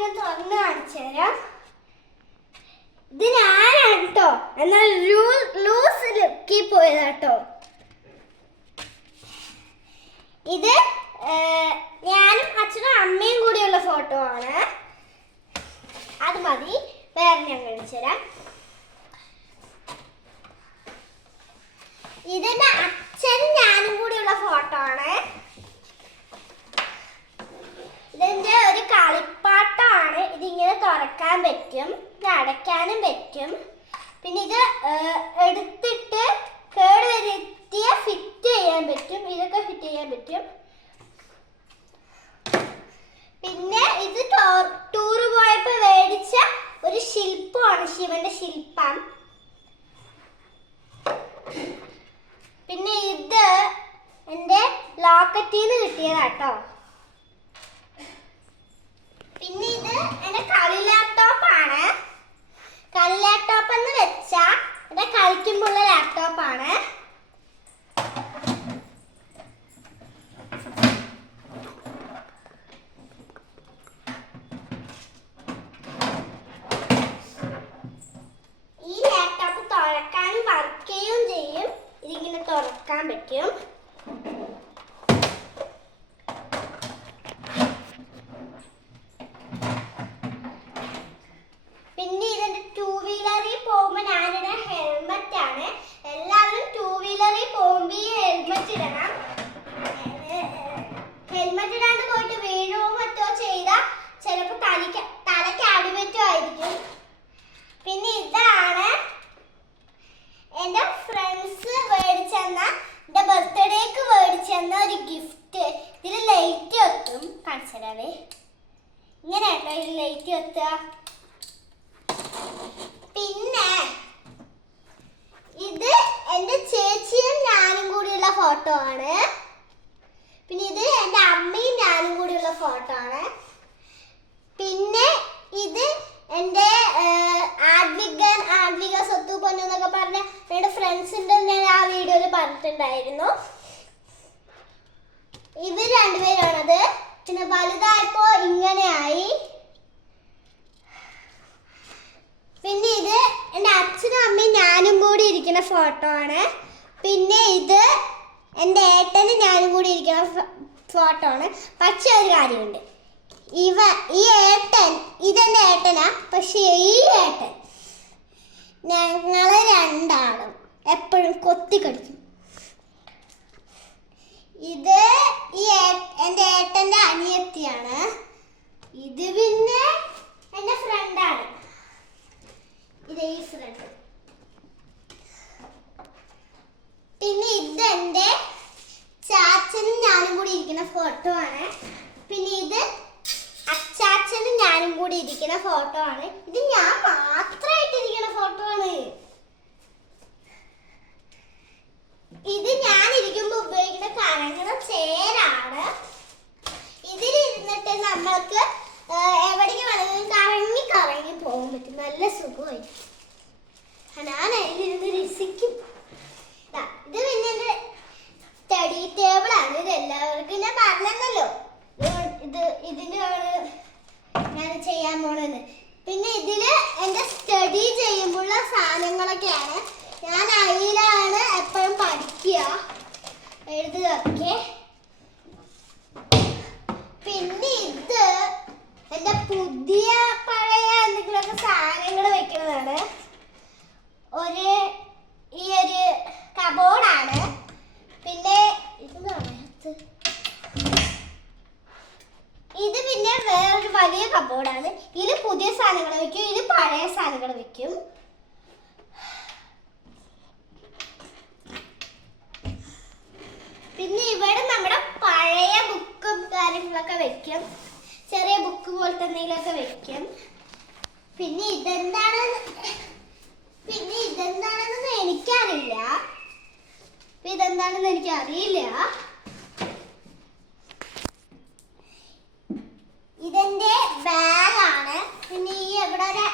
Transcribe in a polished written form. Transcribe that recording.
ഞാനിങ്ങനെ തുറന്ന് കാണിച്ചു തരാം. ഇത് ഞാനാണ് കേട്ടോ, എന്നാൽ ലൂസ് ലുക്കിൽ പോയതാട്ടോ. ഇത് ഞാനും അച്ഛനും അമ്മയും കൂടിയുള്ള ഫോട്ടോ ആണ്. അത് മതി, വേറെ ഞാൻ കാണിച്ചു തരാം. ഇതെന്റെ അച്ഛനും ഞാനും കൂടിയുള്ള ഫോട്ടോ ആണ്. ഇതിന്റെ ഒരു കളിപ്പാട്ടമാണ്. ഇതിങ്ങനെ തുറക്കാൻ പറ്റും, ഇത് അടയ്ക്കാനും പറ്റും. പിന്നെ ഇത് എടുത്തിട്ട് കേട് വരുത്തിയ ഫിറ്റ് ചെയ്യാൻ പറ്റും. ഇതൊക്കെ ഫിറ്റ് ചെയ്യാൻ പറ്റും. പിന്നെ ഇത് ടൂറ് പോയപ്പോ മേടിച്ച ഒരു ശില്പമാണ്, ശിവന്റെ ശില്പം. പിന്നെ ഇത് എൻ്റെ ലോക്കറ്റിൽ നിന്ന് കിട്ടിയതാട്ടോ. പിന്നെ ഇത് എൻ്റെ കളി ലാപ്ടോപ്പാണ്. കളി ലാപ്ടോപ്പ് എന്ന് വെച്ചാൽ എൻ്റെ കളിക്കുമ്പോഴുള്ള ലാപ്ടോപ്പാണ്. ഈ ലാപ്ടോപ്പ് തുറക്കാനും വർക്ക് ചെയ്യുകയും ചെയ്യും. ഇതിങ്ങനെ തുറക്കാൻ പറ്റും. പിന്നെ ഇതിന്റെ 2 വീലറിൽ പോകുമ്പോൾ ഞാനിടുന്ന ഹെൽമെറ്റ് ആണ്. എല്ലാവരും 2 വീലറിൽ പോകുമ്പോൾ ഈ ഹെൽമെറ്റ് ഇടണം. ഹെൽമെറ്റ് ഇടാണ്ട് പോയിട്ട് വീഴോ മറ്റോ ചെയ്താൽ ചിലപ്പോൾ തലയ്ക്ക് അടിപറ്റുമായിരിക്കും. പിന്നെ ഇതാണ് എൻ്റെ ഫ്രണ്ട്സ് മേടിച്ചെന്ന, എൻ്റെ ബർത്ത്ഡേക്ക് മേടിച്ചെന്ന ഒരു ഗിഫ്റ്റ്. ഇതിൽ ലൈറ്റ് വെക്കും, കാണിച്ചതേ ഇങ്ങനെ കേട്ടോ, ഇതിൽ ലൈറ്റ് വെക്കുക. പിന്നെ ഇത് എൻ്റെ ചേച്ചിയും ഞാനും കൂടിയുള്ള ഫോട്ടോ ആണ്. പിന്നെ ഇത് എൻ്റെ അമ്മയും ഞാനും കൂടിയുള്ള ഫോട്ടോ ആണ്. പിന്നെ ഇത് എൻ്റെ ആദ്വിക സ്വത്തു പൊന്നു എന്നൊക്കെ പറഞ്ഞ എൻ്റെ ഫ്രണ്ട്സ് ഉണ്ടെന്ന് ഞാൻ ആ വീഡിയോയിൽ പറഞ്ഞിട്ടുണ്ടായിരുന്നു. ഇവർ രണ്ടുപേരാണത്. പിന്നെ വലുതായപ്പോ ഇങ്ങനെയായി. പിന്നെ ഇത് എൻ്റെ അച്ഛനും അമ്മയും ഞാനും കൂടി ഇരിക്കുന്ന ഫോട്ടോ ആണ്. പിന്നെ ഇത് എൻ്റെ ഏട്ടനും ഞാനും കൂടി ഇരിക്കുന്ന ഫോട്ടോ ആണ്. പക്ഷെ ഒരു കാര്യമുണ്ട്, ഈ ഏട്ടൻ ഇതെൻ്റെ ഏട്ടനാ. പക്ഷെ ഈ ഏട്ടൻ ഞങ്ങളെ രണ്ടാളും എപ്പോഴും കൊത്തിക്കടിക്കും. ഇത് എൻ്റെ ഏട്ടൻ്റെ അനിയത്തിയാണ്. ഇത് പിന്നെ എൻ്റെ ഫ്രണ്ടാണ്. ഇത് ഈ ഫ്രണ്ട്. പിന്നെ ഇതെന്റെ ചാച്ചനും ഞാനും കൂടി ഇരിക്കുന്ന ഫോട്ടോ ആണ്. പിന്നെ ഇത് അച്ചാച്ചനും ഞാനും കൂടി ഇരിക്കുന്ന ഫോട്ടോ ആണ്. ഇത് ഞാൻ മാത്രമായിട്ട് ഇരിക്കുന്ന ഫോട്ടോ ആണ്. ഇത് ഞാൻ ഇരിക്കുമ്പോൾ ഉപയോഗിക്കുന്ന കറങ്ങുന്ന ചേരാണ്. ഇതിലിരുന്നിട്ട് നമ്മൾക്ക് എവിടേക്ക് വേണമെങ്കിലും കറങ്ങി കറങ്ങി പോകാൻ പറ്റും. നല്ല സുഖമായി ഞാൻ അതിലിരുന്ന് രസിക്കും. ഇത് പിന്നെ എൻ്റെ സ്റ്റഡി ടേബിളാണ്. ഇത് എല്ലാവർക്കും ഞാൻ പറഞ്ഞല്ലോ, ഇതിനാണ് ഞാൻ ചെയ്യാൻ പോണെന്ന്. പിന്നെ ഇതില് എൻ്റെ സ്റ്റഡി ചെയ്യുമ്പോഴുള്ള സാധനങ്ങളൊക്കെയാണ്. ഞാൻ അതിലാണ് എപ്പോഴും പഠിക്കുക, എഴുതുകയൊക്കെ. പിന്നെ ഇത് എൻ്റെ പുതിയ പഴയ എന്തെങ്കിലുമൊക്കെ സാധനങ്ങൾ വെക്കുന്നതാണ്. ഈ ഒരു കബോർഡാണ്. പിന്നെ ഇത് പിന്നെ വേറൊരു വലിയ കബോർഡാണ്. ഇതിൽ പുതിയ സാധനങ്ങൾ വെക്കും, ഇതിൽ പഴയ സാധനങ്ങൾ വെക്കും. പിന്നെ ഇവിടെ നമ്മുടെ പഴയ ബുക്കും കാര്യങ്ങളൊക്കെ വെക്കും. ചെറിയ ബുക്ക് പോലത്തെ എന്തെങ്കിലുമൊക്കെ വെക്കും. പിന്നെ ഇതെന്താണെന്ന് എനിക്കറിയില്ല. ഇതെന്താണെന്ന് എനിക്കറിയില്ല. ഇതെന്റെ ബാഗാണ്. പിന്നെ ഈ ഇവിടെ ഒരു